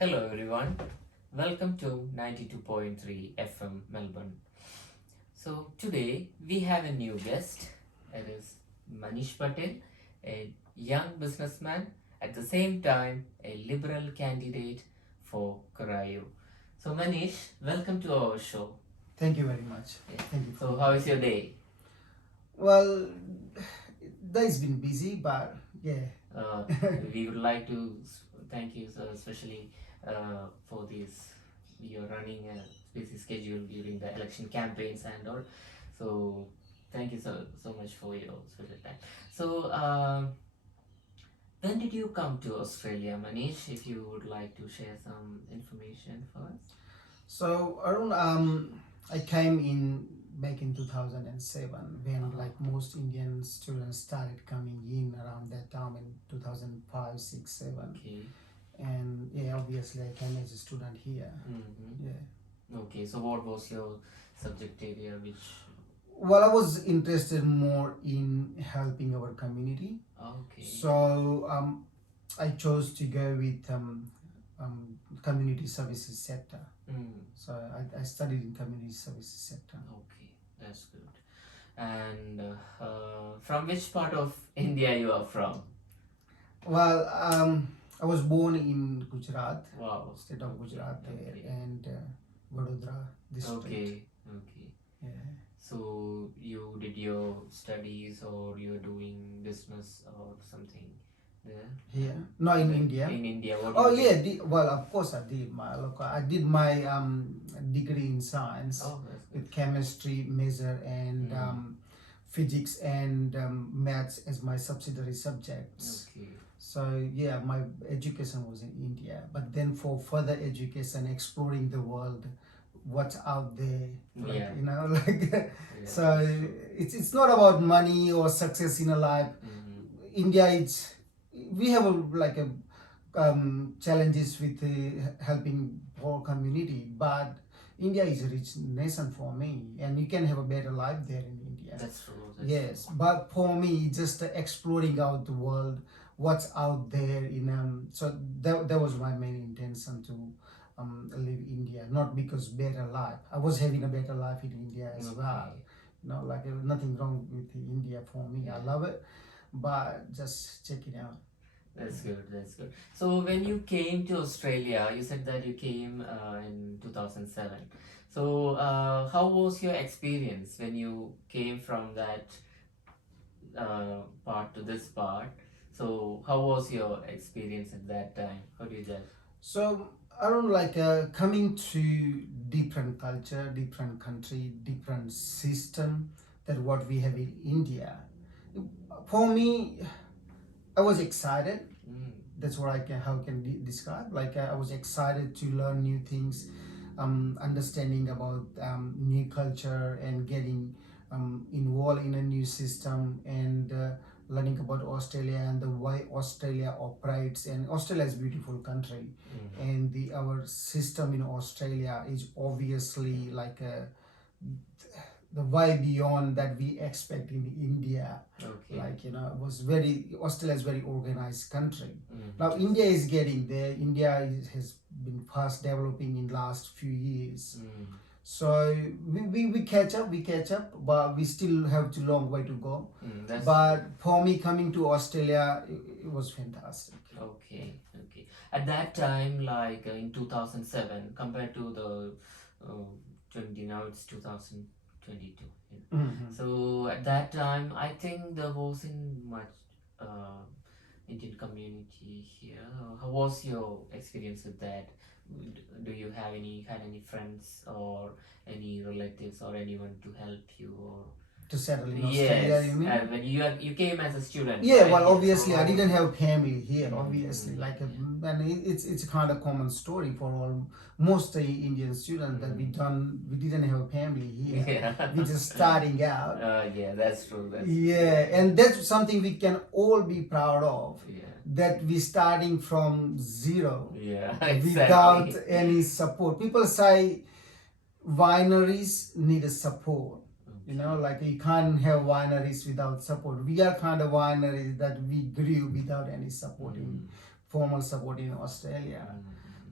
Hello everyone, welcome to 92.3 FM Melbourne. So today we have a new guest. It is Manish Patel, a young businessman, at the same time a liberal candidate for Corio. So Manish, welcome to our show. Thank you very much. Yeah. Thank you. So how is your day? Well, day's been busy, but yeah. Uh, we would like to thank you especially for this. You're running a busy schedule during the election campaigns and all. So thank you so much for your special time. So when did you come to Australia, Manish? If you would like to share some information for us. So around I came in back in 2007 when like most Indian students started coming in around that time in 2005, 6, 7. Okay. And yeah, obviously I came as a student here. Mm-hmm. Yeah. Okay. So what was your subject area? Which? Well, I was interested more in helping our community. Okay. So I chose to go with community services sector. So I studied in community services sector. Okay, that's good. And from which part of India you are from? Well, I was born in Gujarat, Wow. state of Gujarat there, Okay. and Vadodara district. Okay. Okay. Yeah. So you did your studies or you're doing business or something there? Here? No, in India. In India, what Oh you yeah, did? well of course I did my degree in science Oh, that's good. with chemistry major and physics and maths as my subsidiary subjects. Okay. So yeah, my education was in India, but then for further education, exploring the world, what's out there, like, Yeah. you know, like Yeah, so that's true. it's not about money or success in a life. India, we have like a challenges with helping poor community, but India is a rich nation for me, and you can have a better life there in India. That's true. That's Yes, true. but for me, just exploring out the world, what's out there in so that was my main intention to live India, not because better life. I was having a better life in India as well. You know, like nothing wrong with India for me. I love it, but just check it out. That's good. That's good. So when you came to Australia, you said that you came in 2007. So how was your experience when you came from that part to this part? So how was your experience at that time? How did you judge? So I don't like coming to different culture, different country, different system than what we have in India. For me, I was excited. That's what how can describe. Like I was excited to learn new things, understanding about new culture and getting involved in a new system and learning about Australia and the way Australia operates. And Australia is a beautiful country, and our system in Australia is obviously like the way beyond that we expect in India. Okay. Like was Australia is very organized country. Now India is getting there. India has been fast developing in last few years. So we catch up, but we still have a long way to go. But for me, coming to Australia, it was fantastic. Okay, okay. At that time, like in 2007, compared to the 20, now it's 2022. Yeah. So at that time, I think there wasn't much Indian community here. How was your experience with that? Do you have had any friends or any relatives or anyone to help you or? To settle in Australia, you mean? When you came as a student. Yeah, right? well, obviously, I So- didn't have family here. Obviously, like, and it's a kind of common story for all most Indian students that we didn't have a family here. Yeah. We just starting out. Yeah, that's true. Yeah, and that's something we can all be proud of. Yeah. That we starting from zero. Yeah, Without exactly. any support. People say wineries need a support. You know, like you can't have wineries without support. We are kind of wineries that we grew without any support in formal support in Australia.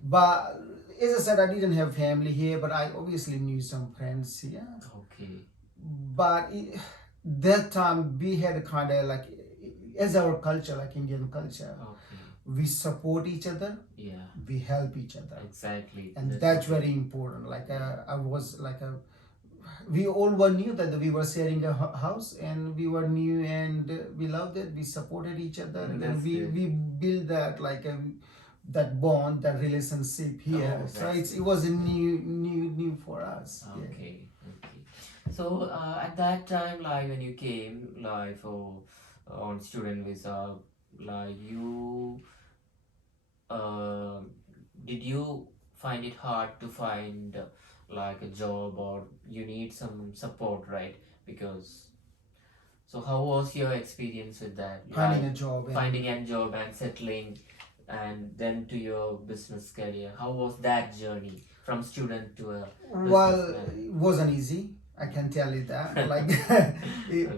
But as I said, I didn't have family here, but I obviously knew some friends here. Okay. But that time we had a kind of like, as our culture, like Indian culture, Okay. we support each other, Yeah. we help each other, Exactly. and That's that's true. very important. Like I was like a, we all were knew that we were sharing a house, and we were new, and we loved it. We supported each other, and then That's good. we built that like a, that bond, that relationship here. Oh, So that's it good. was a new for us. Yeah. Okay. Okay. So at that time, like when you came, like for on student visa, like you uh, did you find it hard to find like a job, or you need some support, right? Because so how was your experience with that? Finding Like a job finding and a job and settling and then to your business career. How was that journey from student to a well, businessman? it wasn't easy. I can tell you that. Like Okay.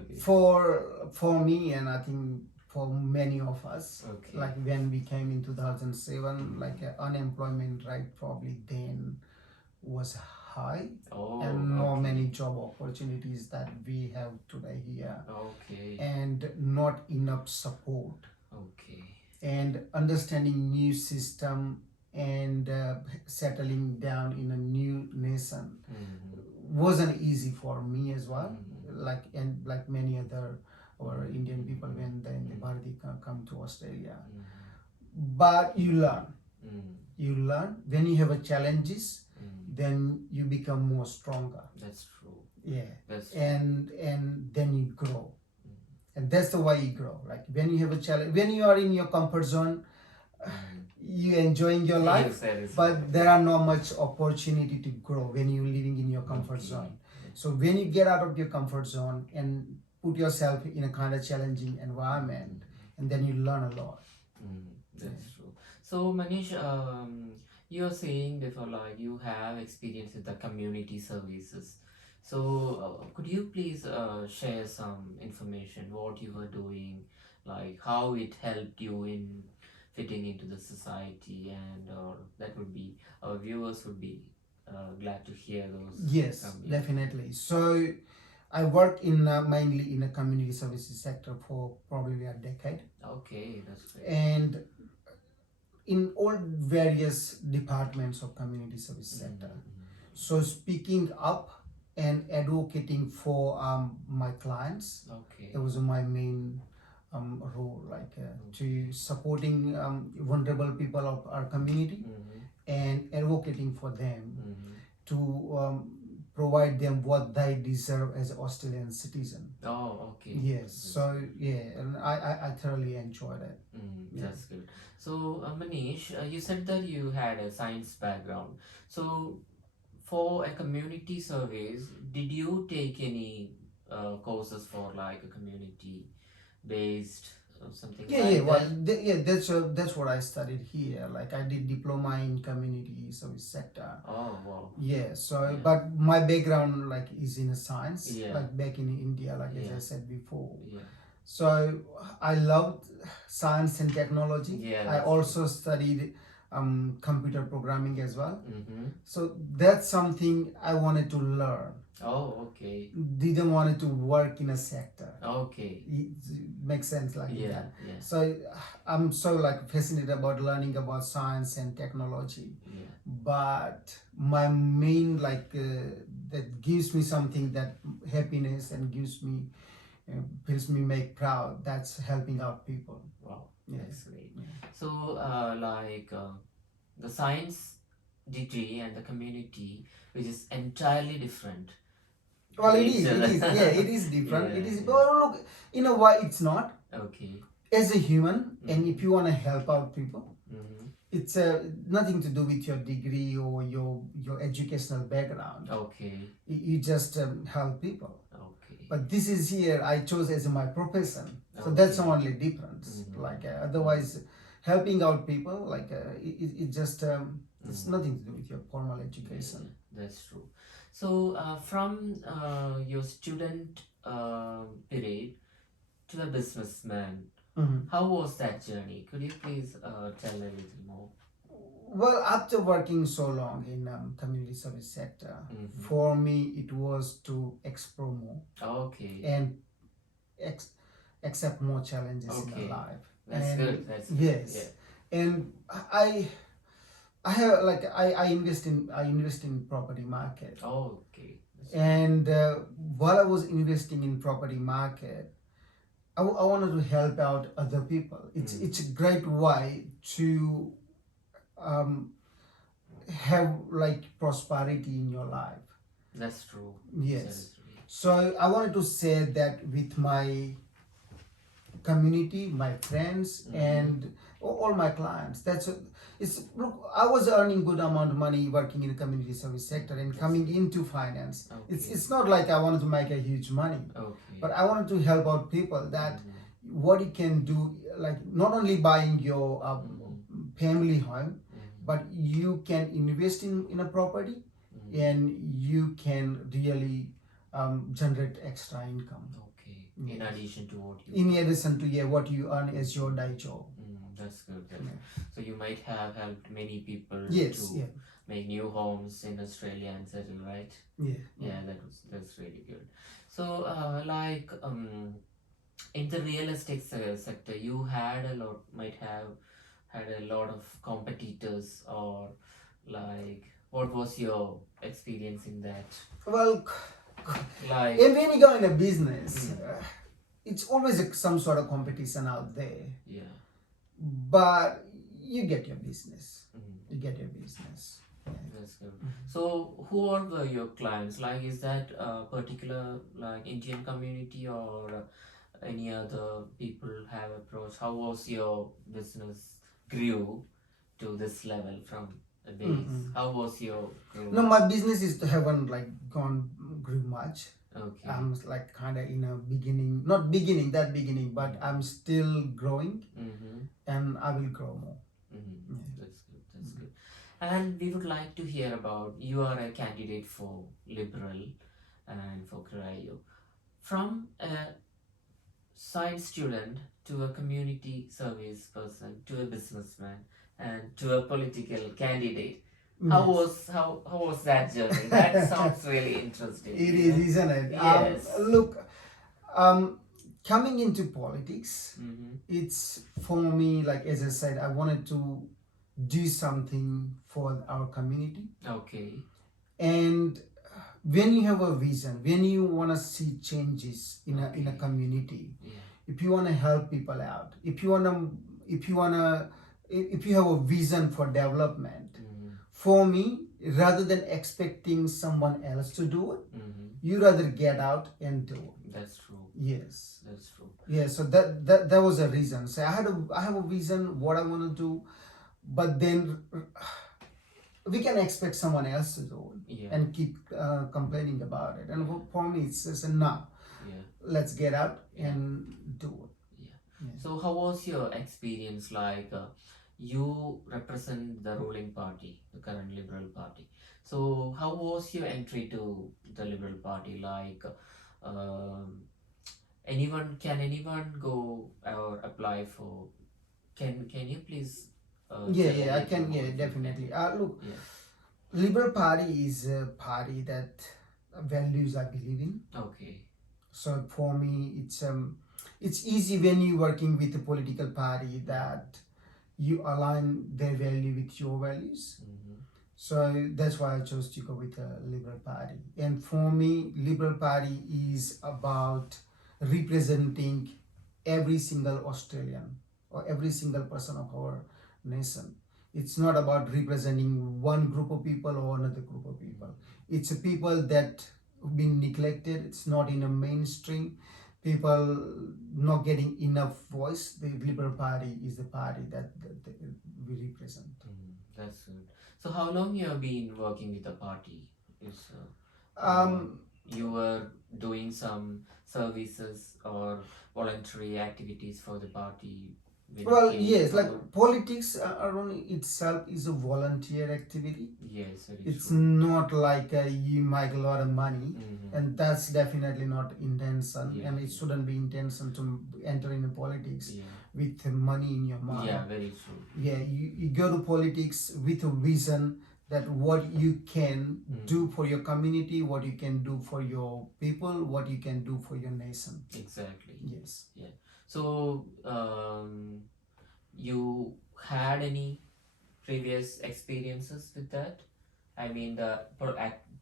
for me, and I think for many of us, Okay. like when we came in 2007, like unemployment rate probably then was high, Oh, and not okay. many job opportunities that we have today here, Okay. and not enough support, Okay. and understanding new system, and settling down in a new nation wasn't easy for me as well, like, and like many other our Indian people when they in the Bharati come to Australia. But you learn when you have a challenges, then you become more stronger. That's true. Yeah. That's true. And then you grow, and that's the way you grow. Like when you have a challenge, when you are in your comfort zone, you enjoying your You life, said it's but there are not much opportunity to grow when you're living in your comfort okay. zone. So when you get out of your comfort zone and put yourself in a kind of challenging environment, and then you learn a lot. That's true. So Manish, you're saying before like you have experience with the community services. So could you please share some information what you were doing, like how it helped you in fitting into the society, and that would be our viewers would be glad to hear those Yes, from you. definitely. So I worked in mainly in a community services sector for probably a decade, Okay, that's great. and in all various departments of community service sector. So speaking up and advocating for my clients, Okay. that was my main role, like to supporting vulnerable people of our community, and advocating for them to provide them what they deserve as Australian citizen. Oh, okay. Yes. So yeah, and I thoroughly enjoyed it. Yeah. That's good. So, Manish, you said that you had a science background. So, for a community service, did you take any courses for like a community based or something Yeah, like well, that? yeah, that's what I studied here. Like I did diploma in community service sector. Oh, wow. Yeah, so Yeah. but my background like is in science, Yeah. like back in India, like as Yeah. I said before. Yeah. So I loved science and technology. Yeah, I that's also studied computer programming as well. Mm-hmm. So that's something I wanted to learn. Oh, okay. Didn't want to work in a sector. Okay. It makes sense like Yeah, that. yeah, So I'm so like fascinated about learning about science and technology. yeah. But my main like that gives me something that happiness and gives me feels me make proud. That's helping out people. Wow, Yeah. that's great. Yeah. So, the science degree and the community, which is entirely different. Well, to it each is. It other. is. Yeah, it is different. Yeah, It is. yeah. But look, in a way, it's not. Okay. As a human, and Mhm. if you want to help out people, Mm-hmm. it's nothing to do with your degree or your educational background. Okay. You just help people. Okay. But this is here I chose as my profession, so that's the Okay. only difference. Mhm. Like otherwise, helping out people like it just it's Mhm. nothing to do with your formal Yeah, education. that's true. So, from your student period to a businessman, Mhm. how was that journey? Could you please tell a little more? Well, after working so long in community service sector, for me it was to explore more Okay. and accept more challenges in Okay. life. That's And good. That's good. yes, Yeah. and I have like I invest in property market. Okay. That's good. And while I was investing in property market, I wanted to help out other people. It's a great way to um, have like prosperity in your life. That's true. Yes. So I wanted to say that with my community, my friends, and all my clients. Look, I was earning good amount of money working in the community service sector and coming into finance. Okay. It's not like I wanted to make a huge money, Okay. but I wanted to help out people that what you can do, like not only buying your family home, but you can invest in a property and you can really generate extra income. Okay. Yes. In addition to what you. In addition to what you earn as your day job. That's good. So you might have helped many people Yes. to make new homes in Australia and settle, right? Yeah. That's really good. So like in the real estate sector, you might have had a lot of competitors, or like what was your experience in that? Well, Like when you go in a business, it's always some sort of competition out there. yeah. But you get your business. You get your business. That's good. So who are your clients? Like, is that a particular like Indian community, or any other people have approached? How was your business grew to this level from a base? How was your growth? No, my business haven't like grew much. Okay. I'm like kind of in a not beginning, but I'm still growing, and I will grow more. That's good. That's good. And we would like to hear about, you are a candidate for Liberal and for Corio. From a science student to a community service person to a businessman and to a political candidate. How was that journey? That sounds really interesting. It is, isn't it? Yes. Look, coming into politics, it's for me, like as I said, I wanted to do something for our community. Okay. And when you have a vision, when you want to see changes in a community, if you want to help people out, if you have a vision for development, for me, rather than expecting someone else to do it, you rather get out and do it. That's true. Yes. That's true. Yeah, so that was a reason. So I have a vision what I want to do, but then we can expect someone else to do it and keep complaining about it. And for me, it's just no. Let's get out and do it. So how was your experience? Like you represent the ruling party, the current Liberal Party. So how was your entry to the Liberal Party? Like can anyone go or apply for? Can you please? I can. Yeah, definitely. Look, Liberal Party is a party that values I believe in. Okay. So for me, it's easy when you're working with a political party that you align their value with your values. So that's why I chose to go with the Liberal Party. And for me, Liberal Party is about representing every single Australian or every single person of our nation. It's not about representing one group of people or another group of people. It's a people that have been neglected. It's not in a mainstream. People not getting enough voice. The Liberal Party is the party that we represent. That's good. So how long you have been working with the party? You were doing some services or voluntary activities for the party? Well, yes, like politics itself is a volunteer activity. Yes, it's not like you make a lot of money, and that's definitely not intention, and it shouldn't be intention to enter into politics. with money in your mind. Yeah, very true. Yeah, you go to politics with a vision that what you can do for your community, what you can do for your people, what you can do for your nation. Exactly. Yes. Yeah. So, you had any previous experiences with that? I mean, the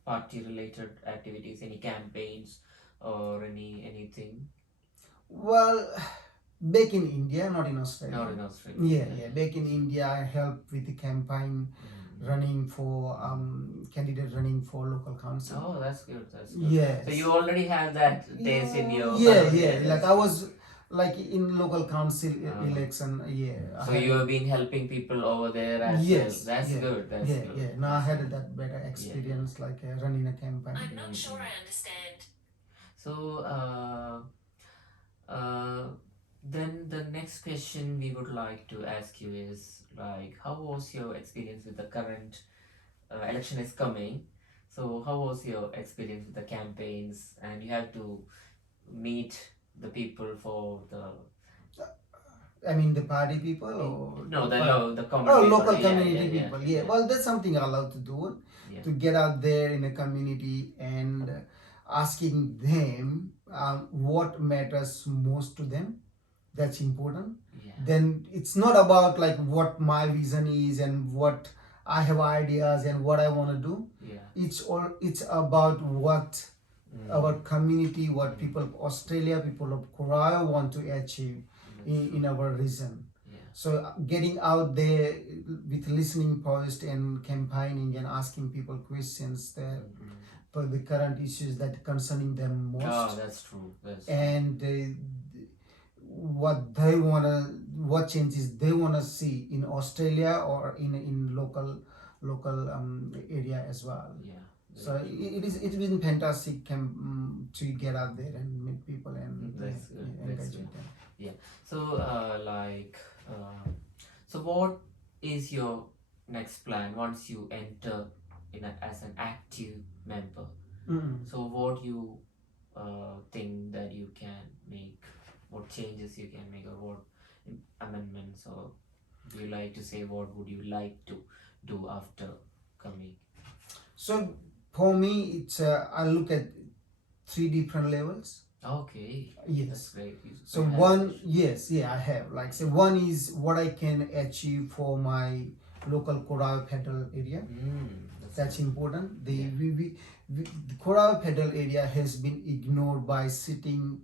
party-related activities, any campaigns or anything? Well, back in India, not in Australia. Not in Australia. Yeah. Back in India, I helped with the campaign running for candidate running for local council. Oh, that's good. That's good. Yes. So you already have that taste in your. Yeah. Like I was like in local council election. Yeah. So you have been helping people over there as well. That's good. That's good. Yeah. Now I had that better experience, like running a campaign. I'm not sure I understand. So, then the next question we would like to ask you is like, how was your experience with the current election is coming? So, how was your experience with the campaigns? And you have to meet the people for the. I mean the party people or No, the common local people. community people. Yeah. Well, that's something I love to do. To get out there in a community and asking them what matters most to them. That's important. Then it's not about like what my vision is and what I have ideas and what I want to do. It's about what our community, what people of Australia, people of Corio want to achieve in our region. So getting out there with listening post and campaigning and asking people questions that for the current issues that concerning them most. Oh, that's true. And what changes they wanna see in Australia or in local area as well. So it's been fantastic to get out there and meet people and engage with them. Yeah. So so what is your next plan once you enter as an active member? So what you think that you can make, what changes you can make, or what amendments, or do you like to say what would you like to do after coming? So for me, it's I look at 3 different levels. Okay. Yes. That's great. So one, I have. Like, so one is what I can achieve for my local Corio Federal area. That's important. The Corio Federal area has been ignored by sitting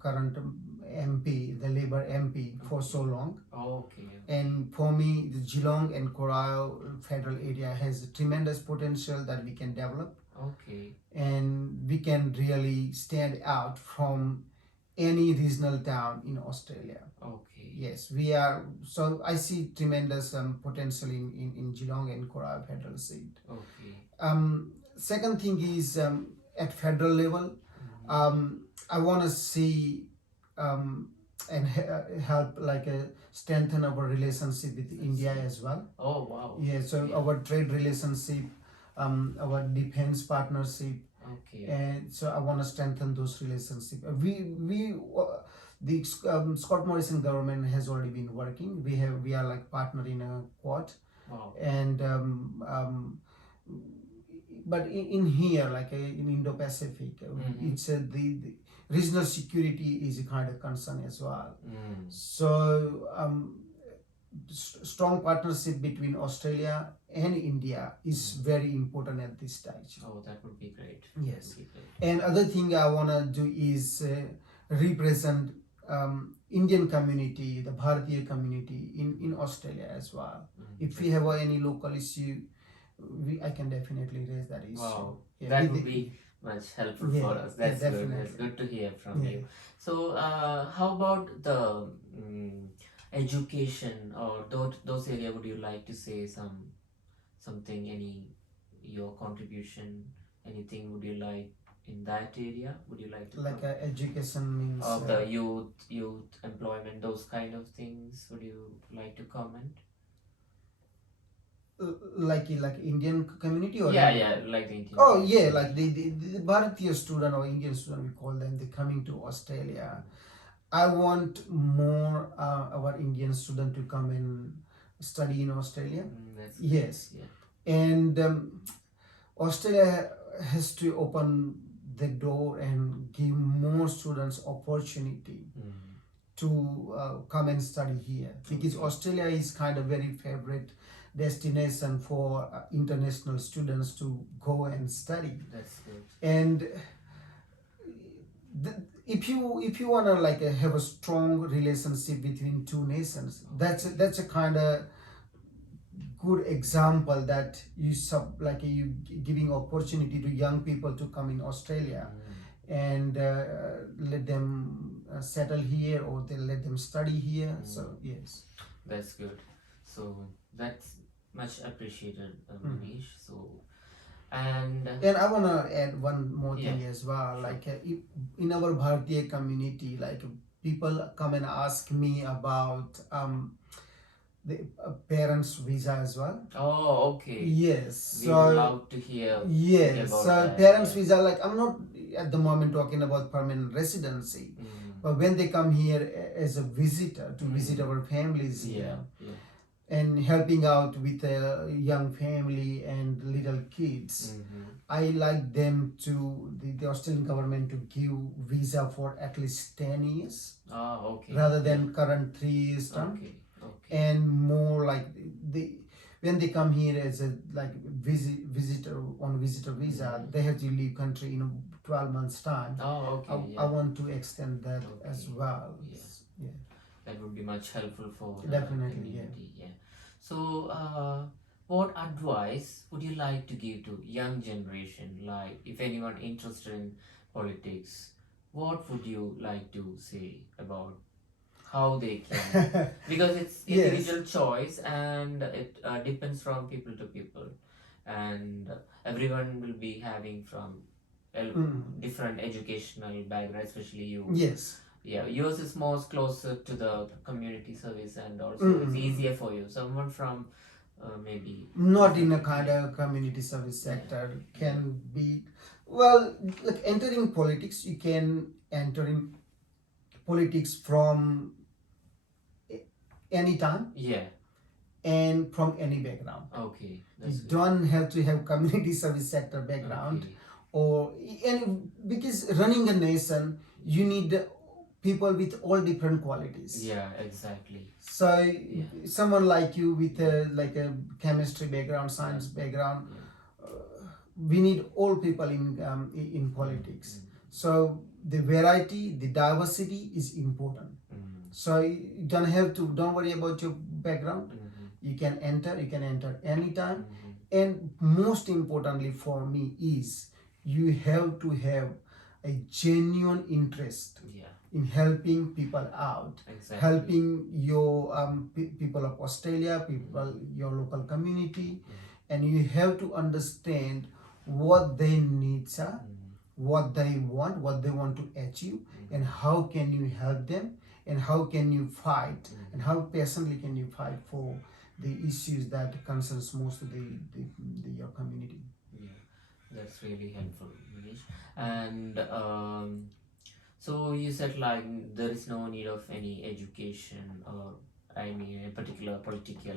current MP, the Labour MP, for so long. Okay. And for me, the Geelong and Corio Federal area has tremendous potential that we can develop. Okay. And we can really stand out from any regional town in Australia. Okay. Yes, we are. So I see tremendous potential in Geelong and Corio Federal seat. Okay. Second thing is at federal level, I want to see and help like strengthen our relationship with India as well. Oh wow. Yeah. So our trade relationship, our defense partnership. Okay. And so I want to strengthen those relationships. The Scott Morrison government has already been working. We are like partner in a Quad. Wow. And but in here, like in Indo-Pacific, it's the regional security is a kind of concern as well. So strong partnership between Australia and India is very important at this stage. Oh, that would be great. Yes. And other thing I want to do is represent Indian community, the Bharatiya community in Australia as well. If we have any local issue, I can definitely raise that issue. Wow. That would be much helpful for us. That's good. That's good to hear from you. So how about the education or those area? Would you like to say something, your contribution, anything would you like in that area? Would you like to like education means of the youth employment, those kind of things? Would you like to comment? Like Indian community or like the Indian community. Like the Bharatiya student or Indian student, we call them, they coming to Australia. I want more our Indian student to come and study in Australia. That's great. Yes, Yeah. and Australia has to open the door and give more students opportunity to come and study here, because Okay. Australia is kind of very favorite destination for international students to go and study. That's good. And if you wanna like have a strong relationship between two nations, that's a kind of good example that you giving opportunity to young people to come in Australia and let them settle here, or they let them study here. So yes. That's good. So that's much appreciated, Manish. So and And I want to add one more yeah, thing as well. sure. Like in our Bharatiya community, like people come and ask me about the parents' visa as well. Oh, okay. Yes. We would So love to hear yes. about So that. parents' Yeah. visa, like I'm not at the moment talking about permanent residency, but when they come here as a visitor to visit our families here, Yeah. and helping out with a young family and little kids, I like them to the Australian government to give visa for at least 10 years Okay. rather than current 3 years term. Okay. And more like the when they come here as a like visitor on visitor visa, they have to leave country in 12 months time. Okay. I want to extend that as Okay. well. Yeah. Yeah. That would be much helpful for the Definitely, yeah. community. Yeah. So, what advice would you like to give to young generation? Like, if anyone interested in politics, what would you like to say about how they can? Because it's Yes. individual choice, and it depends from people to people, and everyone will be having from a different educational background, especially you. Yes. Yeah, yours is more closer to the community service, and also it's easier for you. Someone from maybe Not in a kind of community service sector can be, well, like entering politics, you can enter in politics from any time Yeah. and from any background. Okay. You don't have to have community service sector background. Okay. Or and because running a nation, you need people with all different qualities. Yeah, exactly. So someone like you with like a chemistry background, science background, we need all people in politics. So the variety, the diversity is important. So you don't worry about your background. You can enter anytime. And most importantly for me is you have to have a genuine interest in helping people out, helping your people of Australia, people, your local community, and you have to understand what their needs are, what they want to achieve, and how can you help them, and how can you fight, and how passionately can you fight for the issues that concerns most of your community. Yeah, that's really helpful, Manish. And so you said like there is no need of any education, or I mean a particular political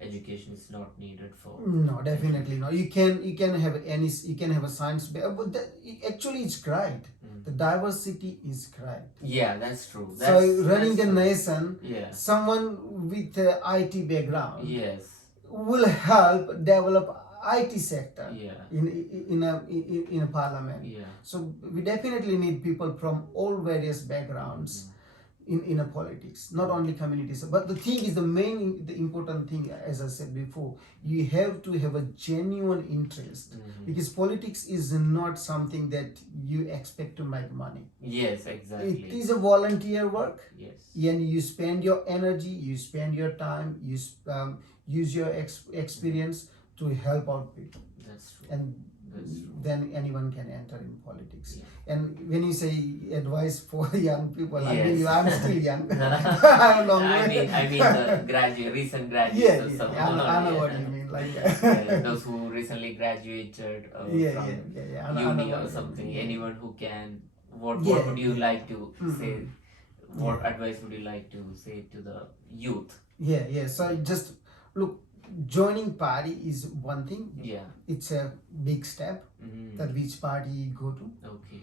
education is not needed for. No, definitely not. You can have a science, but actually it's great. The diversity is great. Yeah, that's true. So running a nation, yeah, someone with a IT background, yes, will help develop IT sector yeah, in a parliament. yeah, So we definitely need people from all various backgrounds in a politics, not only communities. But the thing is, the important thing, as I said before, you have to have a genuine interest, because politics is not something that you expect to make money. Yes, exactly. It is a volunteer work. Yes. And you spend your energy, you spend your time, you use your experience to help out people. That's true. And That's true. then anyone can enter in politics. Yeah. And when you say advice for young people, I Yes. believe I'm still young. I mean the recent graduates. Yeah, or I know yeah. what you mean. Like Yeah, those who recently graduated from I know uni what or you something. mean. Anyone who can. What Yeah, would you like to say what advice would you like to say to the youth? Yeah. So just look, joining party is one thing. Yeah. It's a big step that which party you go to. Okay.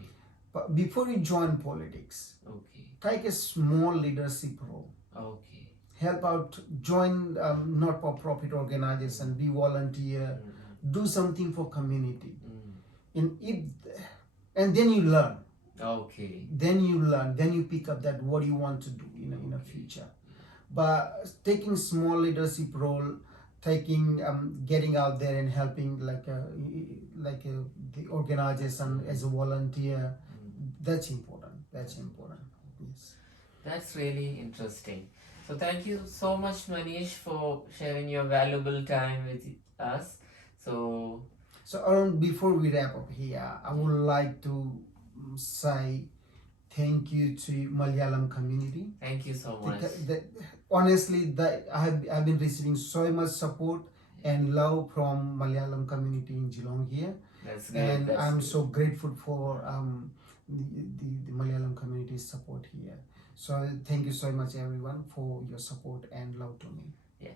But before you join politics, Okay. take a small leadership role. Okay. Help out, join not-for-profit organization, be volunteer, do something for community. In it, and then you learn. Okay. Then you pick up that what you want to do in a future. But taking small leadership role, getting out there and helping the organization as a volunteer, that's important. Yes. That's really interesting. So thank you so much, Manish, for sharing your valuable time with us. So Arun, before we wrap up here, I would like to say thank you to Malayalam community. thank you so much. Honestly, I've been receiving so much support and love from Malayalam community in Geelong here. That's good. And That's I'm good. so grateful for the Malayalam community's support here. So thank you so much everyone for your support and love to me. Yeah.